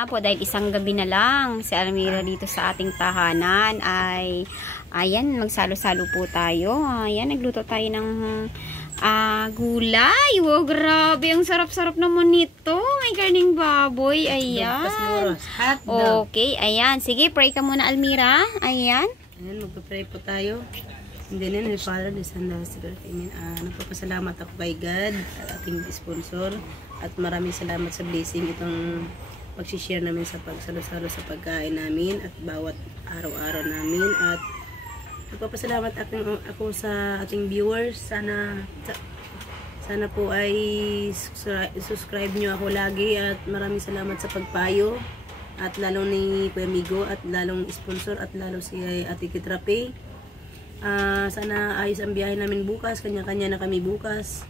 nga po, dahil isang gabi na lang si Almira dito sa ating tahanan ay, ayan, magsalo-salo po tayo. Ayan, nagluto tayo ng gulay. Wow, grabe. Ang sarap-sarap naman nito. May karning baboy. Ayan. Okay, ayan. Sige, pray ka muna, Almira. Ayan. Ayan, magpapray po tayo. And then, in the Father, the Son, and the Spirit. Amen. Nagpapasalamat ako kay God, ating sponsor. At maraming salamat sa blessing itong pag-share namin sa pagsalo-salo sa pagkain namin at bawat araw-araw namin. At nagpapasalamat ako sa ating viewers. Sana po ay subscribe nyo ako lagi at maraming salamat sa pagpayo. At lalong ni Kuya Migo at lalong sponsor at lalong si Ate Kitrape. Sana ayos ang biyahe namin bukas. Kanya-kanya na kami bukas.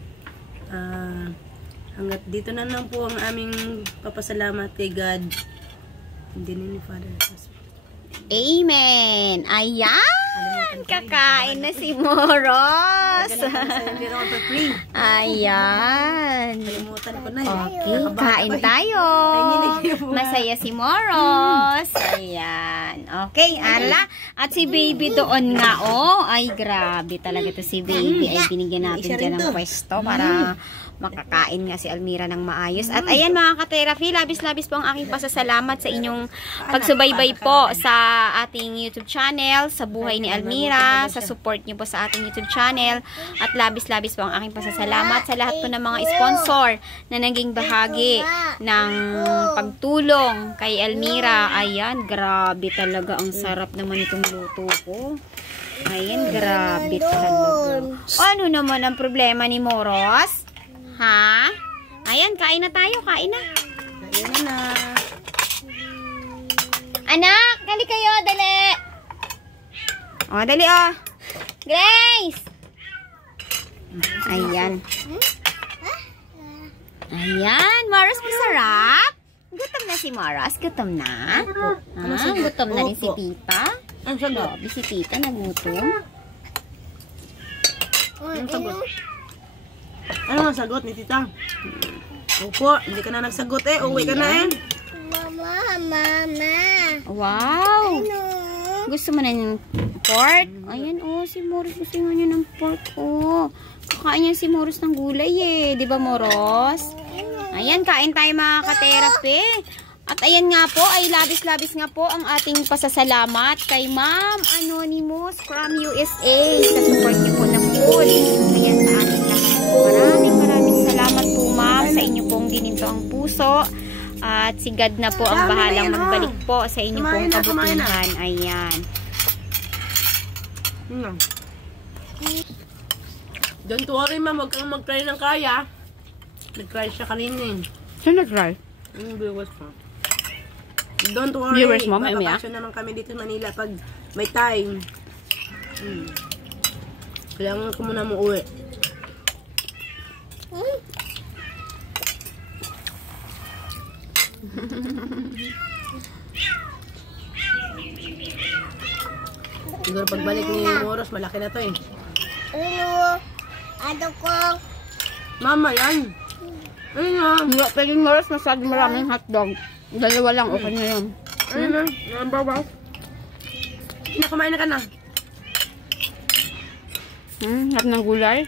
Hanggat dito na lang po ang aming papasalamat kay God. Hindi ni Father. Amen. Ayan. Kakain na si Moros. Ayan. Okay, kain tayo. Masaya si Moros. Ayan. Okay, ala. At si baby doon nga, oh. Ay, grabe talaga to si baby. Ay, binigyan natin dyan ng pwesto para makakain nga si Almira ng maayos. At ayan mga ka-therapy, labis-labis po ang aking pasasalamat sa inyong pagsubaybay po sa ating YouTube channel, sa buhay ni Almira, sa support niyo po sa ating YouTube channel. At labis-labis po ang aking pasasalamat sa lahat po ng mga sponsor na naging bahagi ng pagtulong kay Almira. Ayan, grabe talaga. Ang sarap naman itong luto ko. Ayan, grabe talaga. Ano naman ang problema ni Moros? Ha? Ayan, kain na tayo. Kain na. Kain na. Anak, dali kayo. Dali. O, dali o. Grace. Ayan. Ayan. Moros, masarap. Gutom na si Moros. Gutom na. Gutom na rin si Tita. Grabe si Tita. Nagutom. Anong sagot? Ano ang sagot ni Tita? Opo, hindi ka na nagsagot eh. Uwi ka na eh. Mama. Wow. Gusto mo na yung pork? Ayan, oh, si Moros gusto nga niya ng pork, oh. Kakain niya si Moros ng gulay eh. Di ba, Moros? Ayan, kain tayo mga ka-therapy. At ayan nga po, ay labis-labis nga po ang ating pasasalamat kay Ma'am Anonymous from USA sa support niyo po na full. Ayan sa ating lahat. Maraming salamat po, Ma'am, sa inyo pong gininto ang puso. At si God na po ang bahalang magbalik po sa inyo pong kabutihan. Ayan. Don't worry, Ma'am. Huwag kang mag-try ng kaya. Nag-try siya kanina eh. Saan nag-try? Viewers mo. Don't worry. Viewers mo, may umiyak? Babakasyon naman kami dito sa Manila pag may time. Kailangan ko muna mo uwi. Siguro pagbalik ni Moros, malaki na to eh. Ano ko? Mama, yan. Ayun na. Pwedeng Moros, masyadong maraming hotdog. Dalawa lang, okay na yun. Ayun na. Yan, babaw. Kumain na ka na. Harap ng gulay.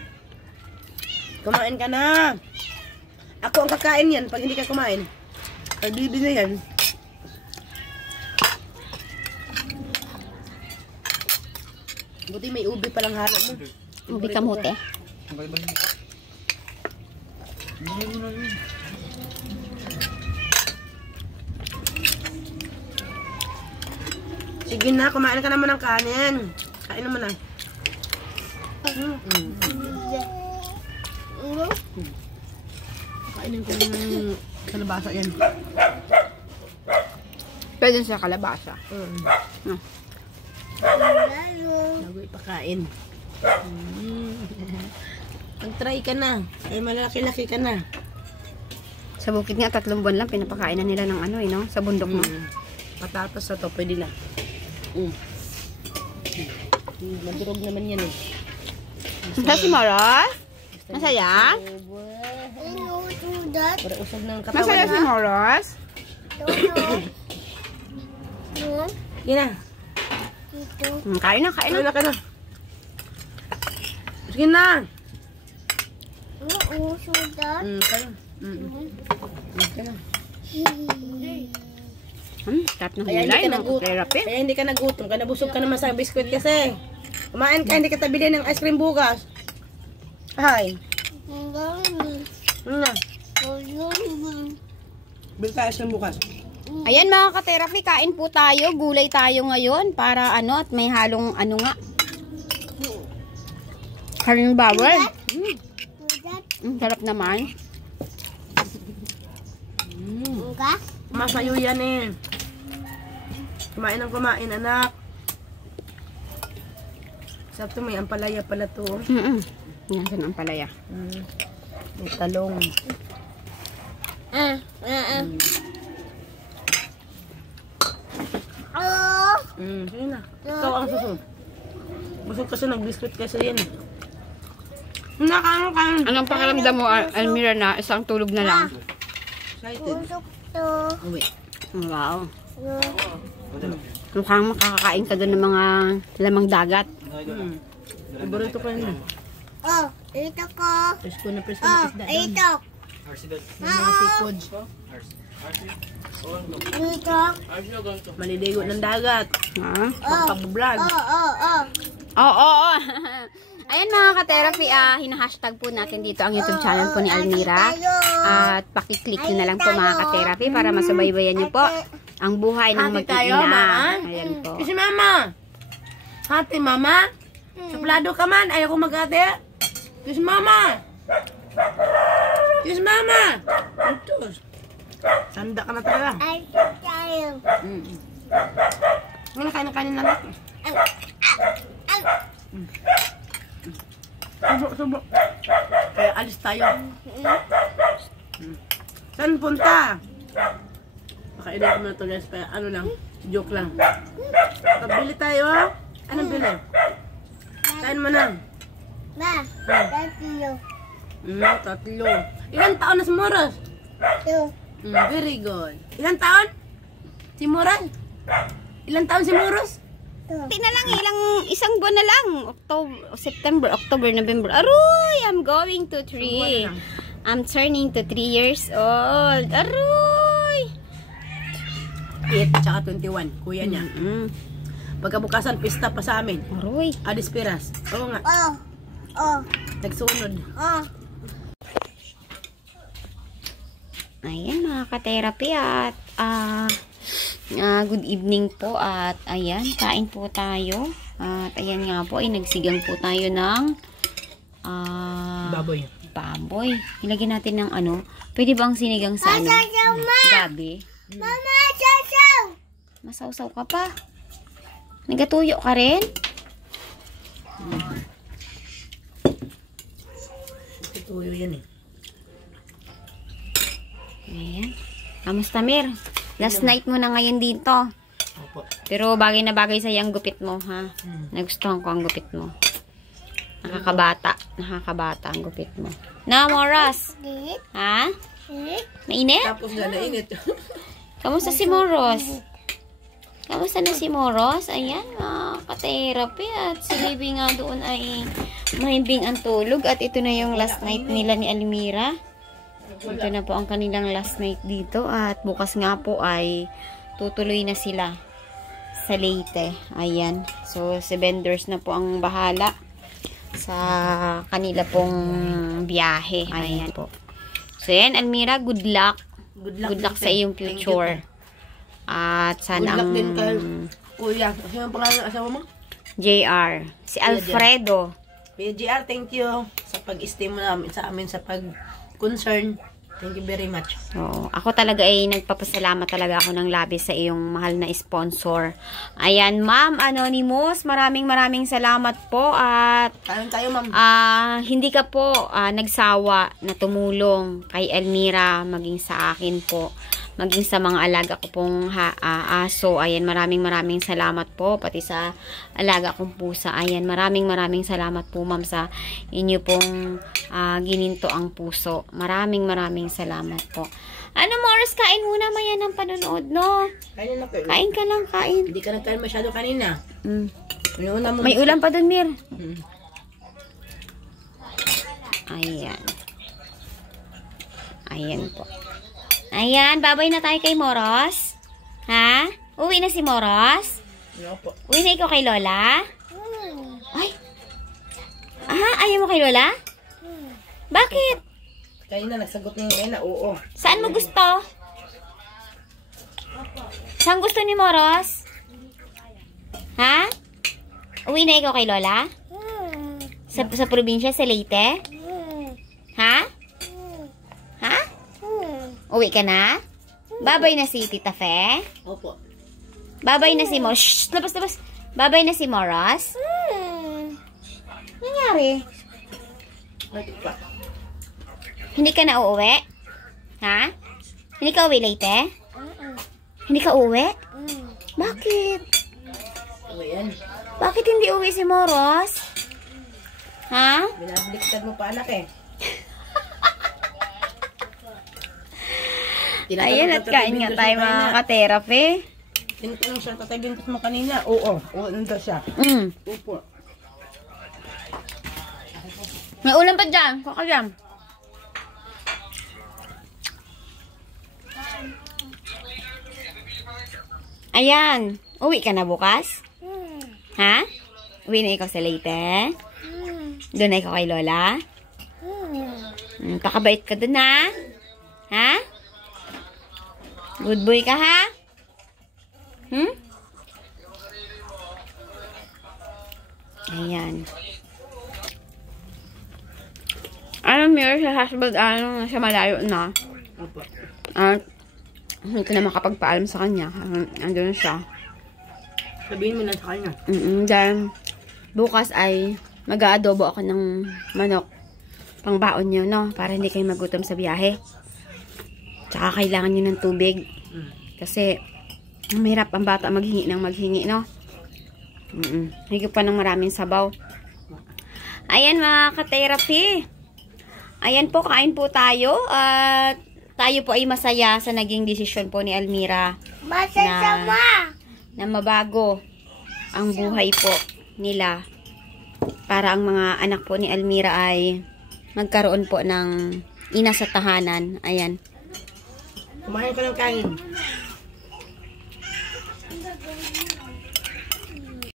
Kumain ka na. Ako ang kakain yan pag hindi ka kumain. Pag-bibi na yan. Buti may ubi palang halo mo. Ubi kamote. Sige na, kumain ka naman ng kanin. Kain naman na. Kainin ko ng kalabasa yan. Pwede siya kalabasa. Bago ipakain. Mag-try ka na. Ay malaki-laki ka na. Sa bukid nga, 3 buwan lang pinapakainan nila ng ano eh, no? Sa bundok mo. Patatas na to, pwede na. Madurog naman yan eh. Masaya si Moros? Masaya? Ano to that? Para usog ng katawan Masaya si ha. Moros? Sige na. Kain na, kain na. Kain na. Sige na. Sudan. Kain na. Sarap ng Kaya gulay. hindi ka nagutom. Kaya hindi ka nagutom. Kaya nabusog ka naman sa biskuit kasi. Kumain ka, hindi ka tabili ng ice cream bukas. Ay. Na. Bil tayo ice cream bukas. Ayan mga ka-therapy, kain po tayo. Gulay tayo ngayon para ano at may halong ano nga. Karing bawal. Sarap naman. Masayo yan eh. Kumain ng kumain, anak. Sakto may ampalaya pala to. Yan, saan ang palaya? May talong. Sige na. Ikaw ang susunod. Busog kasi nag-biscuit kasi yan eh. Nakakang. Anong pakiramdam mo, Almira, na isang tulog na lang? Excited. Uwi. Wow. Mukhang makakakain ka doon ng mga lamang dagat. Paborito ko yun. Ito ko. Presko na isda. Ito. Mga seafood. Ito. Maliligo ng dagat. Ha? Pag-vlog. Oo. Ayan mga ka-therapy, hina-hashtag po natin dito ang YouTube channel po ni Almira. At pakiclick nyo na lang po mga ka-therapy para masubaybayan nyo po ang buhay ng mag-iina. Ayan po. Kasi mama. Hati mama. Suplado ka man. Ayaw ko mag-ate. Kasi mama. Kasi mama. Ito. Sanda ka na talaga. Ay, tayo. Wala kain na natin. Subo. Kaya alis tayo. Saan punta? Pakailan ko na ito guys. Kaya ano lang. Joke lang. Pabili tayo ha? Anong bili? Kain mo na. Ma, tatlo. Tatlo. Ilan taon na si Moros? Ito. Very good. Ilan taon? Si Moros? Ilan taon si Moros? Hindi na lang, isang buwan na lang. September, October, November. Aroy, I'm going to 3. I'm turning to 3 years old. Aroy! 8 tsaka 21. Kuya niya. Pagkabukasan, pista pa sa amin. Aroy. Adispiras. Oo nga. Nagsunod. Ayan mga ka-therapy at good evening po at ayan, kain po tayo. At ayan nga po, ay nagsigang po tayo ng Baboy. Baboy. Ilagyan natin ng ano. Pwede bang sinigang sa ano? Gabi. Mama, sasaw! Masawsaw ka pa. Nagatuyo ka rin? Tuyo yan eh. Ayan. Kamusta, Mir? Last night mo na ngayon dito. Opo. Pero bagay na bagay sa'yo ang gupit mo, ha? Nagustuhan ko ang gupit mo. Nakakabata. Nakakabata ang gupit mo. Na, Moros? Ha? Mainit? Tapos na nainit. Kamusta si Moros? Kamusta na si Moros? Ayan, mga ka-therapy. At si Baby nga doon ay mahimbing ang tulog. At ito na yung last night nila ni Almira. Ito na po ang kanilang last night dito. At bukas nga po ay tutuloy na sila sa Leyte. Ayan. So, si vendors na po ang bahala sa kanila pong biyahe. Ayan po. So, yan, Almira, good luck. Good luck sa iyong future. At sana Good luck ang din kay Kuya. Sino ang pangalan ng asawa mo? JR. Si Alfredo. Kuya JR, thank you sa pag-esteem mo namin sa amin sa pag-concern. Thank you very much. Oo. Ako talaga ay nagpapasalamat talaga ako ng labis sa iyong mahal na sponsor. Ayan, Ma'am Anonymous, maraming salamat po at Kain tayo, ma'am. hindi ka po nagsawa na tumulong kay Almira maging sa akin po. maging sa mga alaga ko pong aso. Ayan, maraming salamat po. Pati sa alaga kong pusa. Ayan, maraming salamat po, ma'am, sa inyo pong gininto ang puso. Maraming salamat po. Ano, Morris, kain muna maya ng panonood, no? Kain ka lang, kain. Hindi ka nagkain masyado kanina. May ulam pa dun, Mir. Ayan. Ayan po. Ayan, babay na tayo kay Moros. Ha? Uwi na si Moros? Opo. Uwi na ikaw kay Lola? Ay. Ayaw mo kay Lola? Bakit? Kanina nagsagot niya ngayon na oo. Saan mo gusto? Saan gusto ni Moros? Ha? Uwi na ikaw kay Lola? Sa probinsya, sa Leyte? Ha? Ha? Uwi ka na? Babay na si Tita Fe? Opo. Babay na si Moros. Shhh! Labas! Babay na si Moros? Nangyari? Hindi ka na uuwi? Ha? Hindi ka uwi Leyte? Hindi ka uwi? Bakit? Uwi yan. Bakit hindi uwi si Moros? Ha? Binabaliktad mo pa, anak eh. Ayan, at kain nga tayo mga ka-therapy. Tinatanong siya, Tatay Bintos mo kanina? Oo, nandun siya. Opo. May ulam pa dyan. Kuka dyan. Ayan. Uwi ka na bukas? Ha? Uwi na ikaw sa Leyte? Doon na ikaw kay Lola? Pakabait ka doon, ha? Ha? Good boy ka, ha? Ayan. Mir, sa husband, sa malayo na. Opo. At, hindi ko na makapagpaalam sa kanya. Andun siya. Sabihin mo na sa kanya. Dahil, bukas ay mag-aadobo ako ng manok. Pangbaon niyo, no? Para hindi kayo magutom sa biyahe. Tsaka kailangan niyo ng tubig. Kasi, mahirap ang bata maghingi ng maghingi, no? Higit pa ng maraming sabaw. Ayan, mga ka-therapy. Ayan po, kain po tayo. At tayo po ay masaya sa naging desisyon po ni Almira na mabago ang buhay po nila. Para ang mga anak po ni Almira ay magkaroon po ng ina sa tahanan. Ayan. Kumain ka ng kain.